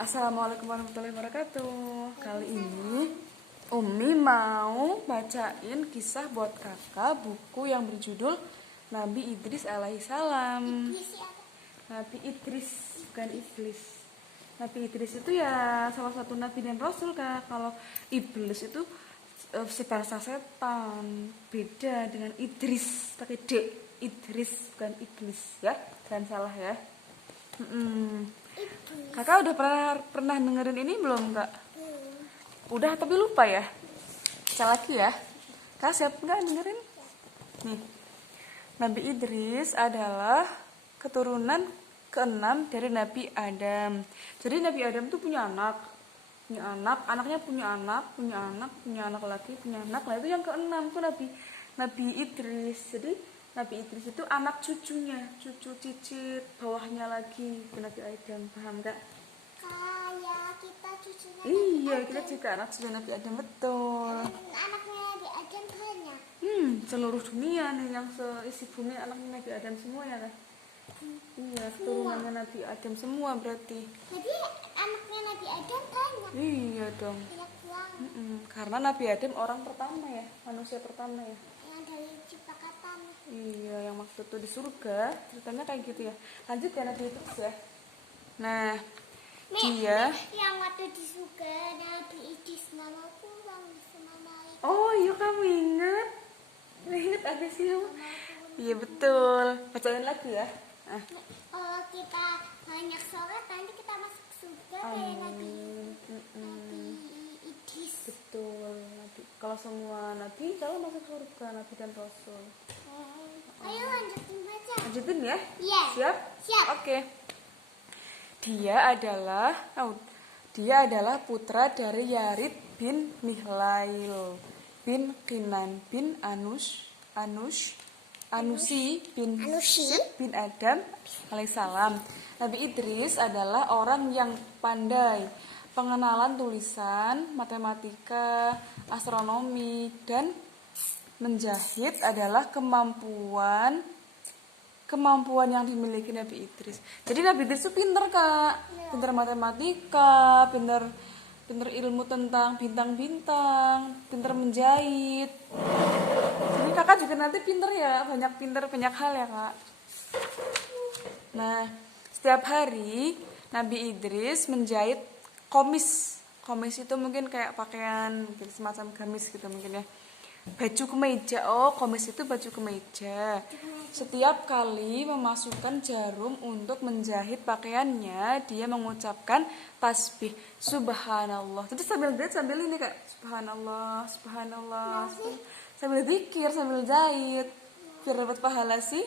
Assalamualaikum warahmatullahi wabarakatuh. Kali ini Umi mau bacain kisah buat kakak, buku yang berjudul Nabi Idris alaihissalam. Nabi Idris, bukan iblis. Nabi Idris itu ya salah satu nabi dan rasul, kak. Kalau iblis itu si bangsa setan, beda dengan Idris pakai D. Idris bukan iblis ya, jangan salah ya. Kakak udah pernah dengerin ini belum, kak? Udah tapi lupa ya. Baca lagi ya. Kak siap nggak dengerin? Nih, Nabi Idris adalah keturunan keenam dari Nabi Adam. Jadi Nabi Adam tuh punya anak, anaknya punya anak lagi, punya anak. Lah itu yang keenam tuh Nabi Idris. Jadi Nabi Idris itu anak cucunya, cucu cicit bawahnya lagi ke Nabi Adam, paham gak? Kayak kita cucunya Iya, kita juga anak cucu Nabi Adam, betul. Anaknya Nabi Adam banyak. Seluruh dunia nih yang seisi bumi anaknya Nabi Adam semua ya kan? Iya, keturunannya Nabi Adam semua berarti. Jadi anaknya Nabi Adam banyak. Iya dong. Banyak banget. Karena Nabi Adam orang pertama ya, manusia pertama ya. Yang dari ciptakan. Iya, yang waktu itu di surga, ceritanya kayak gitu ya. Lanjut ya Nabi Idris ya. Nah, dia yang waktu di surga Nabi Idris nama pulang sama malaikat. Oh iya, kamu ingat? Ingat ada sih. Iya betul. Bacain lagi ya. Kalau kita banyak sholat nanti kita masuk surga kayak Nabi Idris. Betul. Kalau semua nabi, kalau masuk surga, nabi dan rasul. Ayo lanjutin baca. Lanjutin ya? Iya. Siap? Siap. Oke. Dia adalah putra dari Yarid bin Mihlail bin Kinan bin Anusi bin Sib bin Adam alaihissalam. Nabi Idris adalah orang yang pandai pengenalan tulisan, matematika, astronomi, dan menjahit adalah kemampuan yang dimiliki Nabi Idris. Jadi Nabi Idris itu pinter, kak, pinter matematika, pinter ilmu tentang bintang-bintang, pinter menjahit. Jadi kakak juga nanti pinter ya, banyak hal ya, kak. Nah, setiap hari Nabi Idris menjahit komis itu mungkin kayak pakaian gitu, semacam gamis gitu mungkin ya. Baju kemeja, komis itu baju kemeja. Setiap kali memasukkan jarum untuk menjahit pakaiannya, dia mengucapkan tasbih subhanallah. Jadi sambil ini kak, subhanallah, sambil zikir, sambil jahit, biar dapat pahala sih.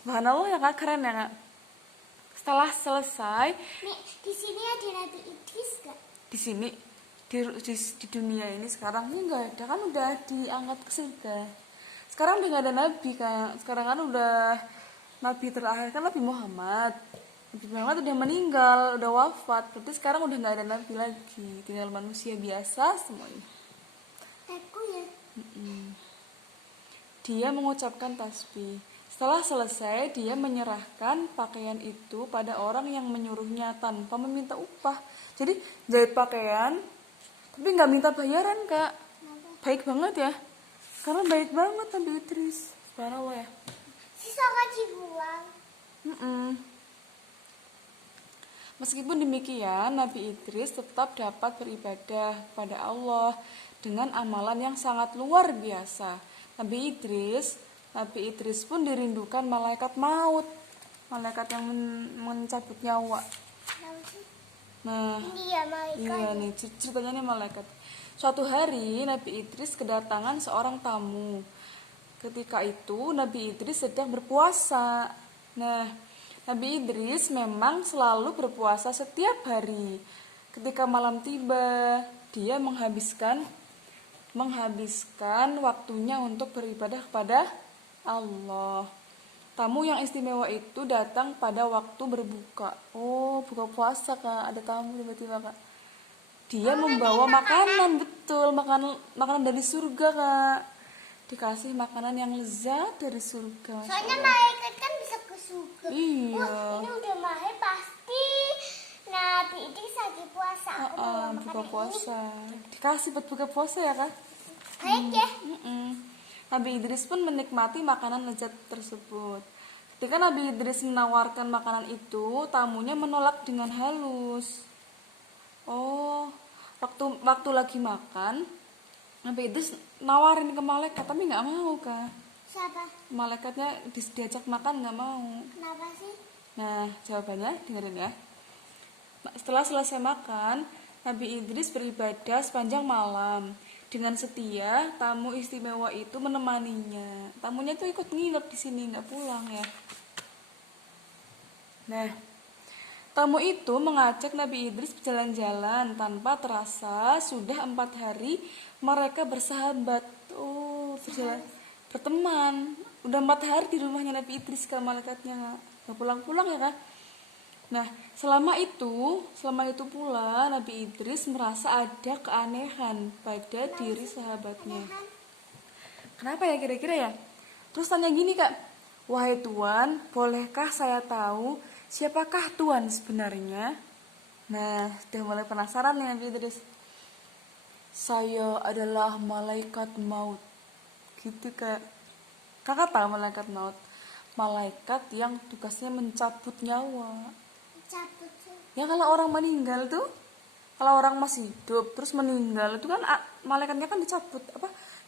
Subhanallah ya kak, keren ya kak. Setelah selesai, nih di sini ada Nabi Idris gak? Di sini di dunia ini sekarang ini nggak ada, kan udah diangkat ke surga. Sekarang udah nggak ada nabi, kayak sekarang kan udah nabi terakhir kan Nabi Muhammad udah meninggal, udah wafat. Berarti sekarang udah nggak ada nabi lagi, tinggal manusia biasa semuanya. Aku ya. Dia mengucapkan tasbih. Setelah selesai, dia menyerahkan pakaian itu pada orang yang menyuruhnya tanpa meminta upah. Jadi jahit pakaian tapi nggak minta bayaran, kak. Baik banget ya, karena baik banget Nabi Idris. Subhanallah ya. Sisa gaji buang. Meskipun demikian, Nabi Idris tetap dapat beribadah pada Allah dengan amalan yang sangat luar biasa. Nabi Idris pun dirindukan malaikat maut, malaikat yang mencabut nyawa. Nah, iya nih ceritanya nih malaikat. Suatu hari Nabi Idris kedatangan seorang tamu. Ketika itu Nabi Idris sedang berpuasa. Nah, Nabi Idris memang selalu berpuasa setiap hari. Ketika malam tiba, dia menghabiskan waktunya untuk beribadah kepada Allah. Tamu yang istimewa itu datang pada waktu berbuka. Buka puasa, kak. Ada tamu tiba-tiba, kak. Dia membawa makanan, betul, makanan dari surga, kak. Dikasih makanan yang lezat dari surga. Soalnya malaikat kan bisa ke surga. Iya. Ini udah mahal pasti. Nah, buka puasa. Dikasih buat buka puasa ya kak? Baik ya. Nabi Idris pun menikmati makanan lezat tersebut. Ketika Nabi Idris menawarkan makanan itu, tamunya menolak dengan halus. Oh, waktu lagi makan, Nabi Idris nawarin ke malaikat, tapi nggak mau kak. Siapa? Malaikatnya diajak makan nggak mau. Kenapa sih? Nah, jawabannya dengerin ya. Setelah selesai makan, Nabi Idris beribadah sepanjang malam. Dengan setia, tamu istimewa itu menemaninya. Tamunya tuh ikut nginep di sini, nggak pulang ya. Nah, tamu itu mengajak Nabi Idris berjalan-jalan. Tanpa terasa, sudah 4 hari mereka bersahabat. Oh, berteman. Udah 4 hari di rumahnya Nabi Idris, kalau malaikatnya nggak pulang-pulang ya kan. Nah, selama itu pula Nabi Idris merasa ada keanehan pada diri sahabatnya. Kenapa ya kira-kira ya? Terus tanya gini kak, wahai Tuan, bolehkah saya tahu siapakah Tuan sebenarnya? Nah, sudah mulai penasaran nih Nabi Idris. Saya adalah malaikat maut. Gitu kak. Kakak tahu malaikat maut? Malaikat yang tugasnya mencabut nyawa. Cabut sih. Ya kalau orang meninggal tuh, kalau orang masih hidup terus meninggal itu kan malaikatnya kan dicabut,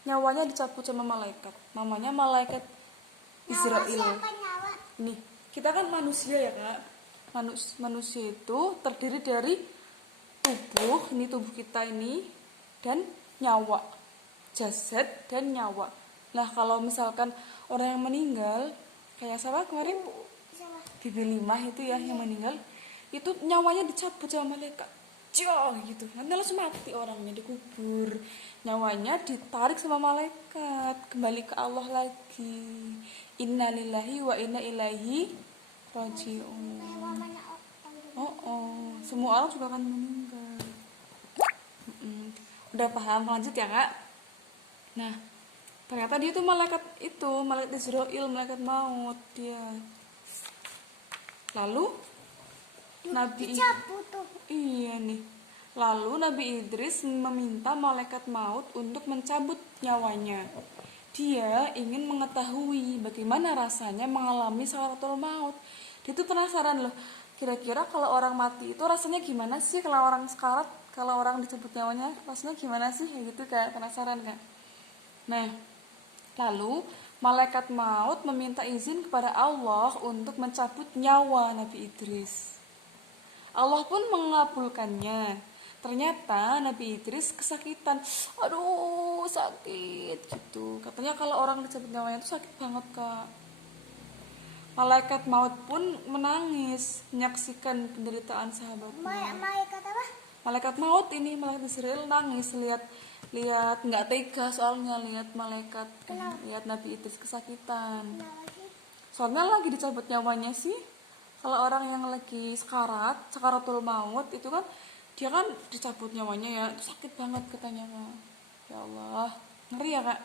nyawanya dicabut sama malaikat. Namanya malaikat Nyawa Israel. siapa nyawa? Nih, kita kan manusia ya kak. Manusia itu terdiri dari tubuh kita ini, dan nyawa, jasad dan nyawa. Nah kalau misalkan orang yang meninggal, kayak siapa kemarin? Siapa? Bibi Limah itu ya yang meninggal, itu nyawanya dicabut sama malaikat, gitu. Nanti langsung mati orangnya, dikubur. Nyawanya ditarik sama malaikat, kembali ke Allah lagi. Innalillahi wa inna ilaihi rajiun. Mamanya Semua orang juga akan meninggal. Udah paham? Lanjut ya kak. Nah, ternyata dia tuh malaikat Israel, malaikat maut dia. Lalu dicabut tuh. Iya nih. Lalu Nabi Idris meminta malaikat maut untuk mencabut nyawanya. Dia ingin mengetahui bagaimana rasanya mengalami sakaratul maut. Dia tuh penasaran loh. Kira-kira kalau orang mati itu rasanya gimana sih, kalau orang sekarat, kalau orang dicabut nyawanya rasanya gimana sih? Kayak gitu kak, penasaran kak. Nah, lalu malaikat maut meminta izin kepada Allah untuk mencabut nyawa Nabi Idris. Allah pun mengabulkannya. Ternyata Nabi Idris kesakitan. Aduh, sakit gitu. Katanya kalau orang dicabut nyawanya itu sakit banget kak. Malaikat maut pun menangis menyaksikan penderitaan sahabatnya. Malaikat apa? Malaikat maut ini, malaikat Israel, nangis lihat nggak tega soalnya lihat lihat Nabi Idris kesakitan. Kenapa sih? Soalnya lagi dicabut nyawanya sih. Kalau orang yang lagi sakaratul maut itu kan dia kan dicabut nyawanya ya, itu sakit banget katanya kak. Ya Allah, ngeri ya kak.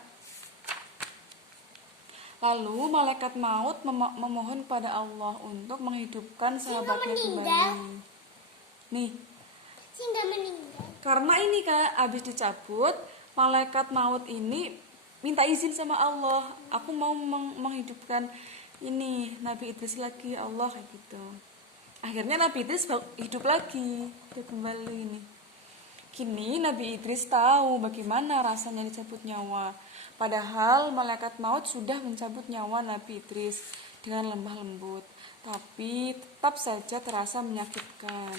Lalu malaikat maut memohon pada Allah untuk menghidupkan sahabatnya kembali. Nih, Sehingga meninggal. karena ini kak, habis dicabut, malaikat maut ini minta izin sama Allah. Aku mau menghidupkan ini Nabi Idris lagi, Allah, kayak gitu. Akhirnya Nabi Idris hidup lagi, dia kembali ini. Kini Nabi Idris tahu bagaimana rasanya dicabut nyawa. Padahal malaikat maut sudah mencabut nyawa Nabi Idris dengan lemah lembut, tapi tetap saja terasa menyakitkan.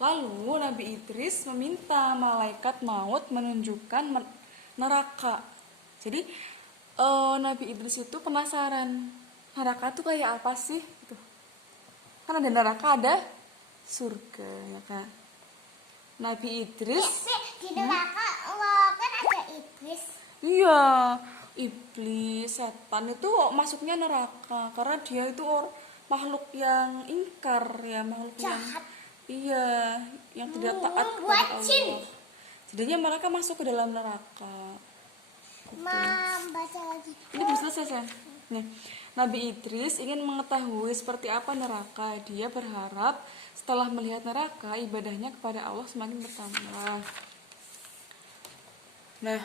Lalu Nabi Idris meminta malaikat maut menunjukkan neraka. Jadi Nabi Idris itu penasaran, neraka itu kayak apa sih? Gitu. Kan ada neraka, ada surga ya kan. Nabi Idris Di neraka kan ada iblis. Iya, iblis, setan itu masuknya neraka karena dia itu makhluk yang ingkar ya, makhluk Jahat. yang tidak taat kepada Buacin. Allah. Jadinya mereka masuk ke dalam neraka. Gitu. Baca lagi. Ini belum selesai, sayang. Nih, Nabi Idris ingin mengetahui seperti apa neraka. Dia berharap setelah melihat neraka, ibadahnya kepada Allah semakin bertambah. Nah,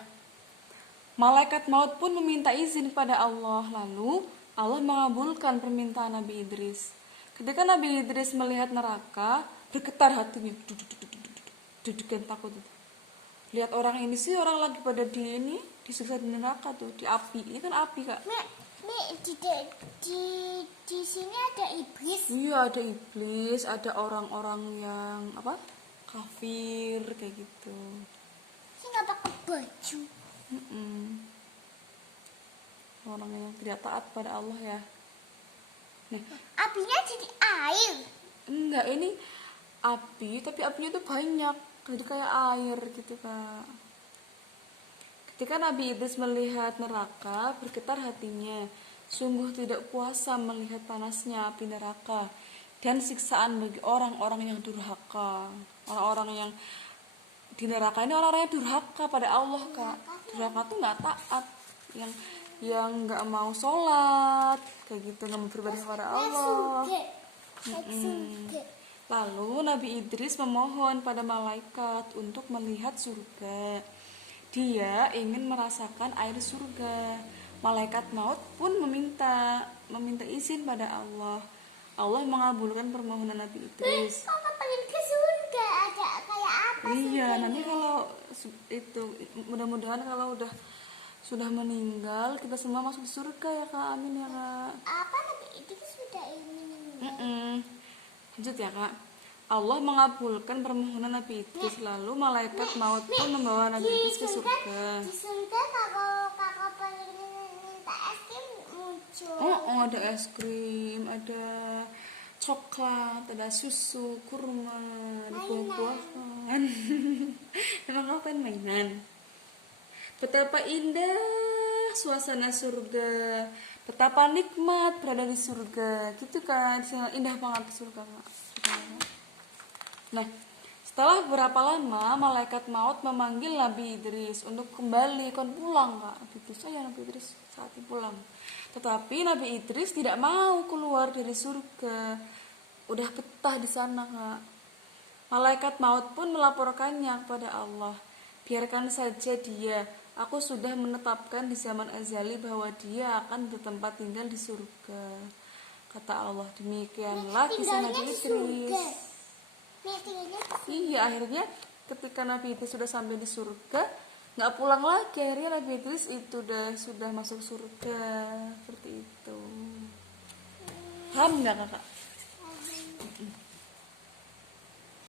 malaikat maut pun meminta izin kepada Allah. Lalu Allah mengabulkan permintaan Nabi Idris. Ketika Nabi Idris melihat neraka, bergetar hatinya. Deg-degan takut itu. Lihat orang ini sih, orang lagi pada disiksa di neraka tuh, di api. Ini kan api, Kak. Nih di sini ada iblis. Iya, ada iblis, ada orang-orang yang kafir kayak gitu. Sih nggak pakai baju. Orang yang tidak taat pada Allah ya. Nih, Apinya jadi air. enggak, ini api, tapi apinya itu banyak, jadi kayak air gitu, Kak. Ketika Nabi Idris melihat neraka, bergetar hatinya. Sungguh tidak kuasa melihat panasnya api neraka dan siksaan bagi orang-orang yang durhaka. Orang-orang yang di neraka ini orang-orang yang durhaka pada Allah, Kak. Durhaka tuh nggak taat, yang nggak mau sholat, kayak gitu, nggak mau beribadah kepada Allah. Lalu Nabi Idris memohon pada malaikat untuk melihat surga. Dia ingin merasakan air surga. Malaikat maut pun meminta izin pada Allah. Allah mengabulkan permohonan Nabi Idris. Kok pengen ke surga? Ada kayak apa? Iya, nanti kalau itu, mudah-mudahan kalau sudah meninggal, kita semua masuk surga ya, Kak. Amin ya, Kak. Apa Nabi itu sudah ini? Lanjut ya, Kak. Allah mengabulkan permohonan Nabi Idris. Lalu malaikat maut pun membawa Nabi Idris ke surga. Di surga kakak pengen minta es krim muncul. Ada es krim, ada coklat, ada susu, kurma, ada buah-buahan. Emang kamu pengen mainan? Betapa indah suasana surga, betapa nikmat berada di surga, gitu kan? Indah banget surga, Kak. Nah, setelah berapa lama malaikat maut memanggil Nabi Idris untuk kembali, kon pulang, Kak. Gitu saja Nabi Idris saat pulang. Tetapi Nabi Idris tidak mau keluar dari surga. Udah betah di sana, Kak. Malaikat maut pun melaporkannya kepada Allah. Biarkan saja dia. Aku sudah menetapkan di zaman azali bahwa dia akan bertempat tinggal di surga. Kata Allah, demikianlah kisah Nabi Idris. Iya, akhirnya ketika Nabi Idris sudah sampai di surga, nggak pulang lagi. Akhirnya Nabi Idris itu sudah masuk surga, seperti itu. Paham nggak, Kakak?